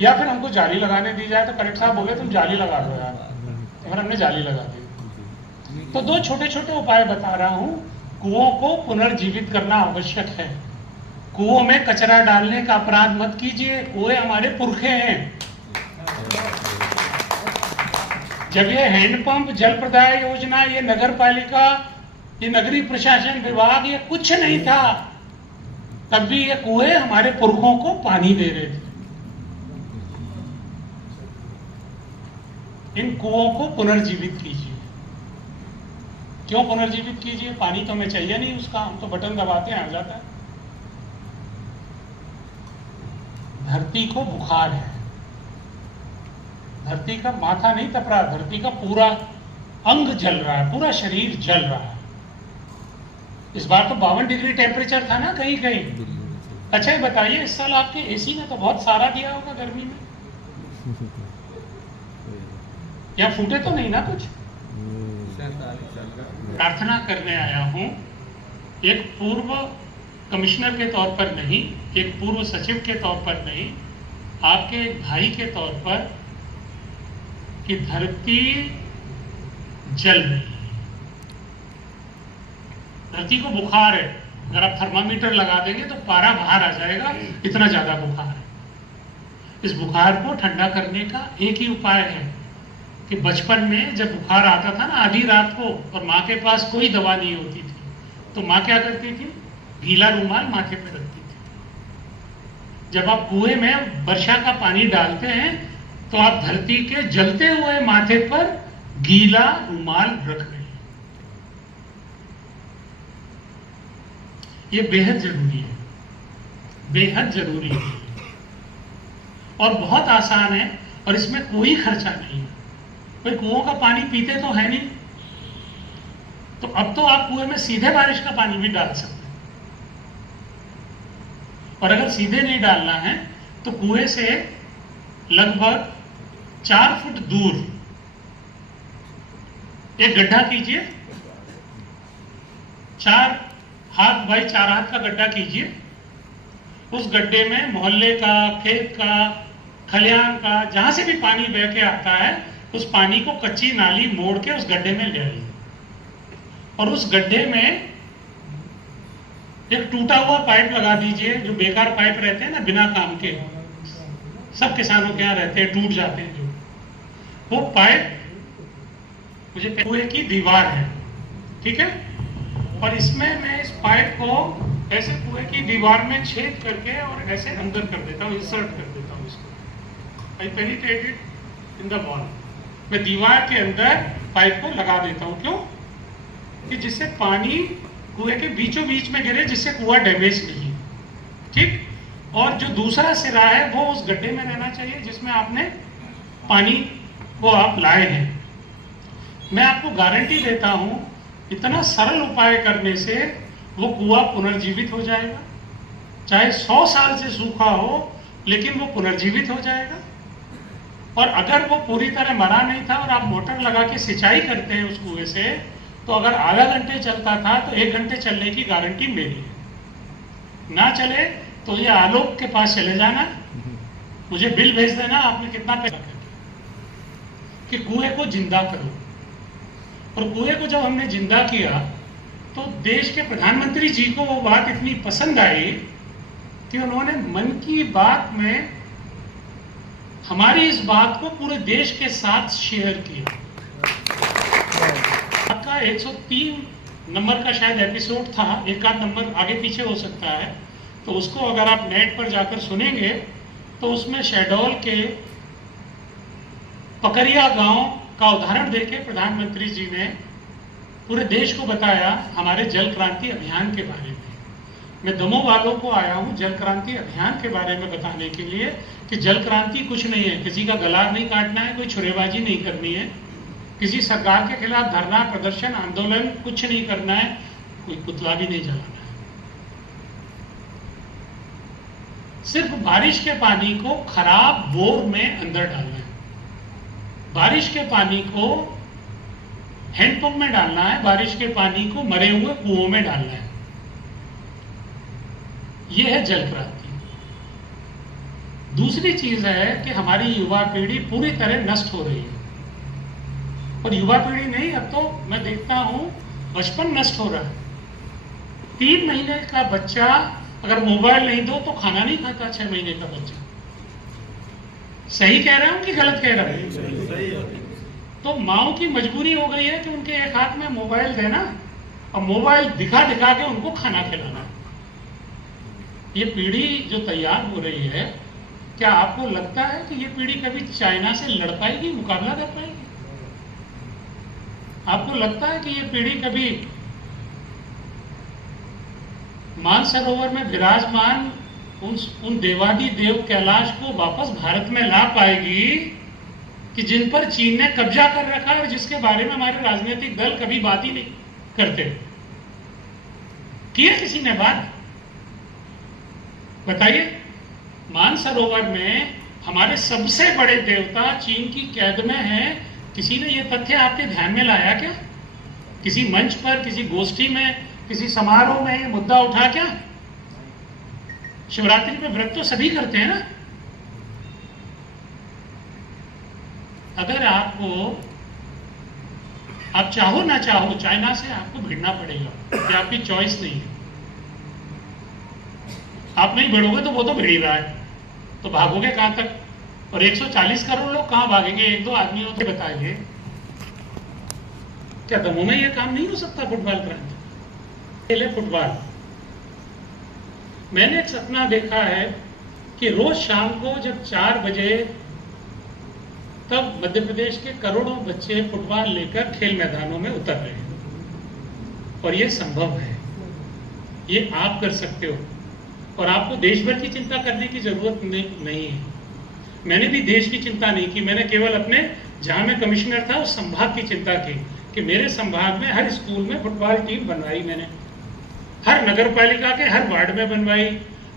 या फिर हमको जाली लगाने दी जाए। तो कलेक्टर साहब बोले तुम जाली लगा दो यार, तो फिर हमने जाली लगा दी। तो दो छोटे छोटे उपाय बता रहा हूं। कुओं को पुनर्जीवित करना आवश्यक है। कुओं में कचरा डालने का अपराध मत कीजिए, कुएं हमारे पुरखे हैं। जब ये हैंडपंप, जल प्रदाय योजना, ये नगर पालिका, ये नगरीय प्रशासन विभाग, ये कुछ नहीं था, तब भी ये कुएं हमारे पुरखों को पानी दे रहे थे। इन कुओं को पुनर्जीवित कीजिए। क्यों पुनर्जीवित कीजिए? पानी तो हमें चाहिए नहीं उसका, हम तो बटन दबाते हैं आ जाता है। धरती को बुखार है, धरती का माथा नहीं तप रहा, धरती का पूरा अंग जल रहा है, पूरा शरीर जल रहा है। इस बार तो 52 डिग्री टेम्परेचर था ना कहीं कहीं। अच्छा ये बताइए, इस साल आपके एसी ने तो बहुत सारा दिया होगा गर्मी में, या फूटे तो नहीं ना कुछ? प्रार्थना करने आया हूं, एक पूर्व कमिश्नर के तौर पर नहीं, एक पूर्व सचिव के तौर पर नहीं, आपके एक भाई के तौर पर, कि धरती जल रही है, धरती को बुखार है। अगर आप थर्मामीटर लगा देंगे तो पारा बाहर आ जाएगा, इतना ज्यादा बुखार है। इस बुखार को ठंडा करने का एक ही उपाय है कि बचपन में जब बुखार आता था ना आधी रात को, और माँ के पास कोई दवा नहीं होती थी, तो माँ क्या करती थी? गीला रुमाल माथे पे रखती थी। जब आप कुएं में वर्षा का पानी डालते हैं तो आप धरती के जलते हुए माथे पर गीला रुमाल रख रहे हैं। ये बेहद जरूरी है, बेहद जरूरी है, और बहुत आसान है, और इसमें कोई खर्चा नहीं है। कोई कुओं का पानी पीते तो है नहीं, तो अब तो आप कुएं में सीधे बारिश का पानी भी डाल सकते हैं। और अगर सीधे नहीं डालना है तो कुएं से लगभग 4 फुट दूर एक गड्ढा कीजिए, 4 हाथ बाई 4 हाथ का गड्ढा कीजिए। उस गड्ढे में मोहल्ले का, खेत का, खलिहान का, जहां से भी पानी बह के आता है, उस पानी को कच्ची नाली मोड़ के उस गड्ढे में ले आइए, और उस गड्ढे में एक टूटा हुआ पाइप लगा दीजिए। जो बेकार पाइप रहते हैं ना, बिना काम के, सब किसानों के यहाँ रहते हैं, टूट जाते हैं, जो वो पाइप मुझे कुएं की दीवार है, ठीक है, और इसमें मैं इस पाइप को ऐसे कुएं की दीवार में छेद करके और ऐसे अंदर कर देता हूँ, इंसर्ट कर देता हूँ इसको। I penetrate it in the wall. मैं दीवार के अंदर पाइप को लगा देता हूँ। क्यों? कि जिससे पानी कुएं के बीचों बीच में गिरे, जिससे कुआं डैमेज नहीं, ठीक। और जो दूसरा सिरा है वो उस गड्ढे में रहना चाहिए जिसमें आपने पानी को आप लाए हैं। मैं आपको गारंटी देता हूं, इतना सरल उपाय करने से वो कुआं पुनर्जीवित हो जाएगा। चाहे 100 साल से सूखा हो, लेकिन वो पुनर्जीवित हो जाएगा। और अगर वो पूरी तरह मरा नहीं था और आप मोटर लगा के सिंचाई करते हैं उस कुएं से, तो अगर आधा घंटे चलता था तो 1 घंटे चलने की गारंटी मेरी है। ना चले तो ये आलोक के पास चले जाना, मुझे बिल भेज देना आपने कितना पैसा कि कुएं को जिंदा करो। और कुएं को जब हमने जिंदा किया तो देश के प्रधानमंत्री जी को वो बात इतनी पसंद आई कि उन्होंने मन की बात में हमारी इस बात को पूरे देश के साथ शेयर किया। आपका 103 नंबर का शायद एपिसोड था, एक आध नंबर आगे पीछे हो सकता है, तो उसको अगर आप नेट पर जाकर सुनेंगे तो उसमें शहडोल के पकरिया गांव का उदाहरण देके प्रधानमंत्री जी ने पूरे देश को बताया हमारे जल क्रांति अभियान के बारे में। मैं दमोह वालों को आया हूं जल क्रांति अभियान के बारे में बताने के लिए कि जल क्रांति कुछ नहीं है, किसी का गला नहीं काटना है, कोई छुरेबाजी नहीं करनी है, किसी सरकार के खिलाफ धरना, प्रदर्शन, आंदोलन कुछ नहीं करना है, कोई पुतला भी नहीं जलाना है। सिर्फ बारिश के पानी को खराब बोर में अंदर डालना है, बारिश के पानी को हैंडपंप में डालना है, बारिश के पानी को मरे हुए कुओं में डालना है। यह है जल क्रांति। दूसरी चीज है कि हमारी युवा पीढ़ी पूरी तरह नष्ट हो रही है। और युवा पीढ़ी नहीं, अब तो मैं देखता हूं बचपन नष्ट हो रहा है। 3 महीने का बच्चा अगर मोबाइल नहीं दो तो खाना नहीं खाता। 6 महीने का बच्चा। सही कह रहा हूं कि गलत कह रहा हूं? सही है। तो माओ की मजबूरी हो गई है कि उनके एक हाथ में मोबाइल देना और मोबाइल दिखा दिखा के उनको खाना खिलाना। ये पीढ़ी जो तैयार हो रही है, क्या आपको लगता है कि ये पीढ़ी कभी चाइना से लड़ पाएगी, मुकाबला कर पाएगी? आपको लगता है कि ये पीढ़ी कभी मानसरोवर में विराजमान उन देवादी देव कैलाश को वापस भारत में ला पाएगी कि जिन पर चीन ने कब्जा कर रखा है और जिसके बारे में हमारे राजनीतिक दल कभी बात ही नहीं करते? किया किसी ने बात? बताइए। मानसरोवर में हमारे सबसे बड़े देवता चीन की कैद में हैं। किसी ने यह तथ्य आपके ध्यान में लाया क्या? किसी मंच पर, किसी गोष्ठी में, किसी समारोह में ये मुद्दा उठा क्या? शिवरात्रि पे व्रत तो सभी करते हैं ना। अगर आप चाहो ना चाहो चाइना से आपको भिड़ना पड़ेगा, ये आपकी चॉइस नहीं है। आप नहीं भिड़ोगे तो वो तो भिड़ ही रहा है, तो भागोगे कहां तक? और 140 करोड़ लोग कहां भागेंगे? 1-2 आदमियों को बताइए, क्या दमों में यह काम नहीं हो सकता? फुटबॉल क्रांति खेले फुटबॉल। मैंने एक सपना देखा है कि रोज शाम को जब 4 बजे, तब मध्य प्रदेश के करोड़ों बच्चे फुटबॉल लेकर खेल मैदानों में उतर रहे हैं। और यह संभव है, ये आप कर सकते हो। और आपको देश भर की चिंता करने की जरूरत नहीं है। मैंने भी देश की चिंता नहीं की, मैंने केवल अपने, जहां मैं कमिश्नर था, उस संभाग की चिंता की कि मेरे संभाग में हर स्कूल में फुटबॉल टीम बनवाई मैंने, हर नगर पालिका के हर वार्ड में बनवाई,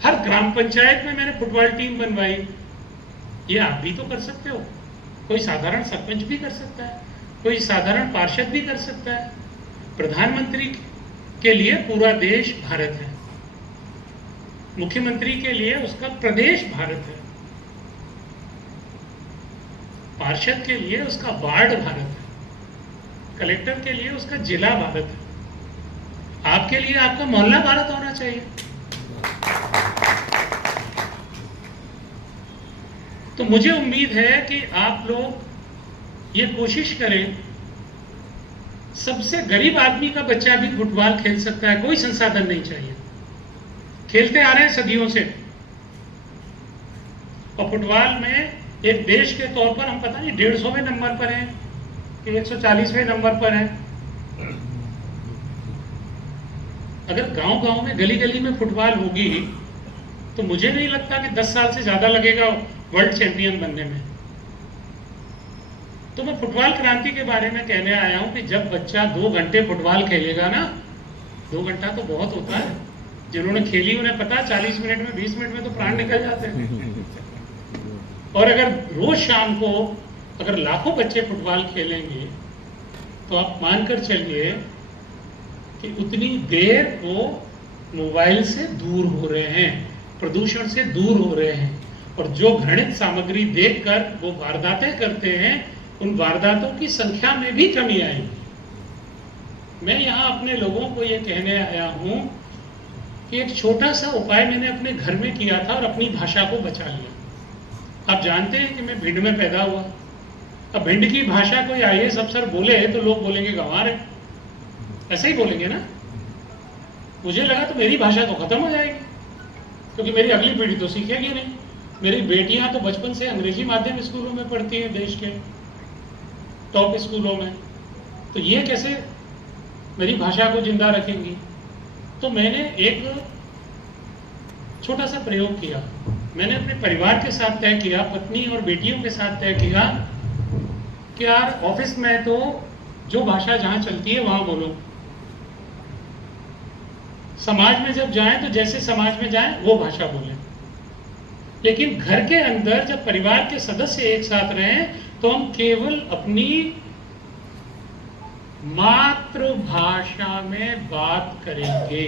हर ग्राम पंचायत में मैंने फुटबॉल टीम बनवाई। ये आप भी तो कर सकते हो। कोई साधारण सरपंच भी कर सकता है, कोई साधारण पार्षद भी कर सकता है। प्रधानमंत्री के लिए पूरा देश भारत है, मुख्यमंत्री के लिए उसका प्रदेश भारत है, पार्षद के लिए उसका वार्ड भारत है, कलेक्टर के लिए उसका जिला भारत है, आपके लिए आपका मोहल्ला भारत होना चाहिए। तो मुझे उम्मीद है कि आप लोग ये कोशिश करें, सबसे गरीब आदमी का बच्चा भी फुटबॉल खेल सकता है, कोई संसाधन नहीं चाहिए, खेलते आ रहे हैं सदियों से। और फुटबॉल में एक देश के तौर पर हम पता नहीं 150वें नंबर पर हैं कि 140वें नंबर पर हैं। अगर गांव-गांव में, गली-गली में फुटबॉल होगी तो मुझे नहीं लगता कि 10 साल से ज्यादा लगेगा वर्ल्ड चैंपियन बनने में। तो मैं फुटबॉल क्रांति के बारे में कहने आया हूं कि जब बच्चा 2 घंटे फुटबॉल खेलेगा ना, 2 घंटा तो बहुत होता है। जिन्होंने खेली उन्हें पता, 40 मिनट में, 20 मिनट में तो प्राण निकल जाते हैं। और अगर रोज शाम को अगर लाखों बच्चे फुटबॉल खेलेंगे तो आप मानकर चलिए कि उतनी देर वो मोबाइल से दूर हो रहे हैं, प्रदूषण से दूर हो रहे हैं। और जो घृणित सामग्री देखकर वो वारदातें करते हैं, उन वारदातों की संख्या में भी कमी आएगी। मैं यहाँ अपने लोगों को ये कहने आया हूँ कि एक छोटा सा उपाय मैंने अपने घर में किया था और अपनी भाषा को बचा लिया। आप जानते हैं कि मैं भिंड में पैदा हुआ। अब भिंड की भाषा कोई IAS अफसर बोले तो लोग बोलेंगे गंवार है, ऐसे ही बोलेंगे ना। मुझे लगा तो मेरी भाषा तो खत्म हो जाएगी, क्योंकि मेरी अगली पीढ़ी तो सीखेगी नहीं। मेरी बेटियां तो बचपन से अंग्रेजी माध्यम स्कूलों में पढ़ती हैं, देश के टॉप स्कूलों में, तो ये कैसे मेरी भाषा को जिंदा रखेंगी। तो मैंने एक छोटा सा प्रयोग किया। मैंने अपने परिवार के साथ तय किया, पत्नी और बेटियों के साथ तय किया कि यार ऑफिस में तो जो भाषा जहां चलती है वहां बोलो, समाज में जब जाएं तो जैसे समाज में जाएं वो भाषा बोलें, लेकिन घर के अंदर जब परिवार के सदस्य एक साथ रहें तो हम केवल अपनी मातृभाषा में बात करेंगे।